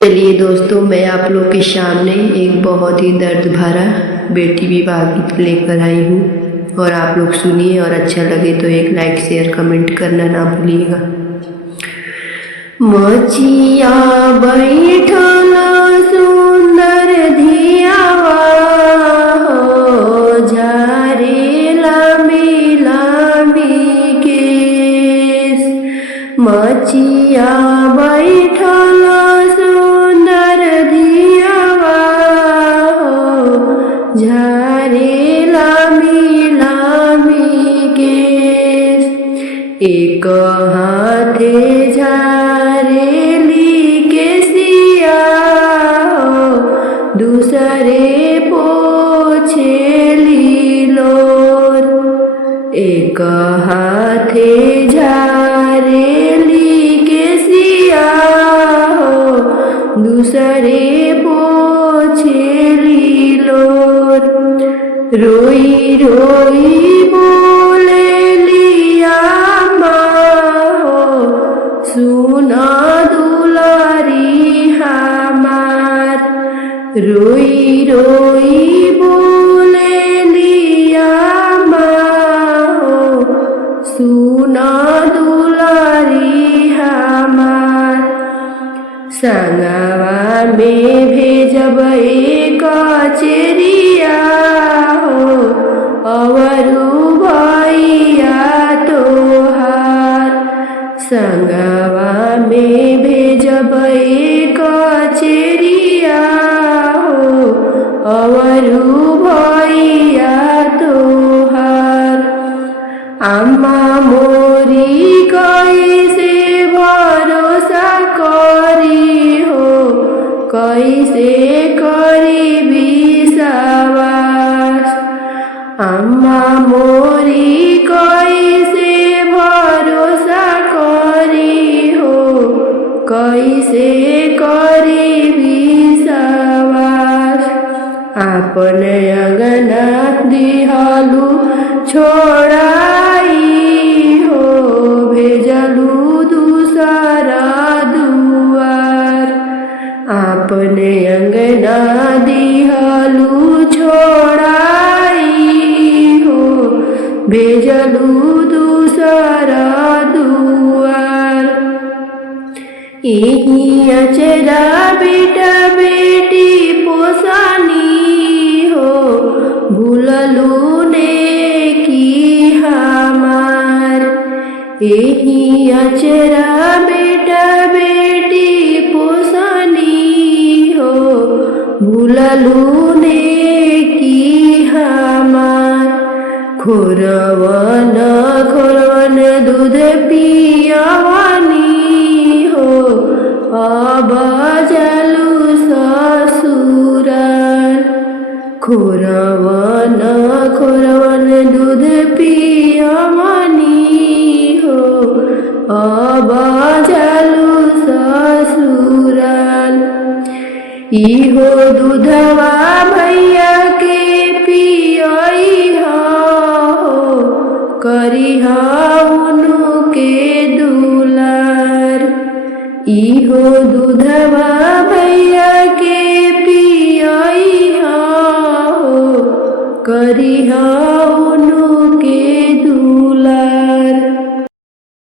चलिए दोस्तों, मैं आप लोग के सामने एक बहुत ही दर्द भरा बेटी विवाह गीत लेकर आई हूँ और आप लोग सुनिए और अच्छा लगे तो एक लाइक शेयर कमेंट करना ना भूलिएगा। मचिया बैठल सुंदर धियावा हो, झारे लामी लामी केस। मचिया बैठल सुंदर धियावा हो, झारे लामी लामी केस। एक हाथे झारेली केसिया हो, दूसरे पोछेली लोर। एक हाथे झारेली केसिया हो, दूसरे पोछेली लोर। रोई रोई बोले लिया सुना दुलारी हमार। रोई रोई बोले लिया माँ, सुना दुलारी हमार। संगवा में भेजब एक चेरिया हो, अवरु भैया तोहार। संगवा में भेजब एक चेरिया हो, अवरु भैया तोहार। अम्मा मोरी कैसे भरोसा करी हो, कैसे करी विश्वास। अम्मा मोरी कैसे भरोसा करी हो, कैसे करी विश्वास। आपन अंगना दिहलु छोड़ाई हो, भेजलु दूसरा दुआर। आपन अंगना दिहलु छोड़ाई हो, भेजलु दूसरा दुआर। यही अचरा बेटा बेटी पोसानी हो, भूललू ने की हमार। यही अचरा बेटा बेटी पोसानी हो, भूललू ने की हमार। खोरवन खोरवन दूध पियावानी हो, अब जलू ससुराल। खोरवन खोरवन दूध पियावानी हो, अब जलू ससुराल। इहो दूधवा भैया के पियई हो, करिहा उनु के दुलार। इहो दूधवा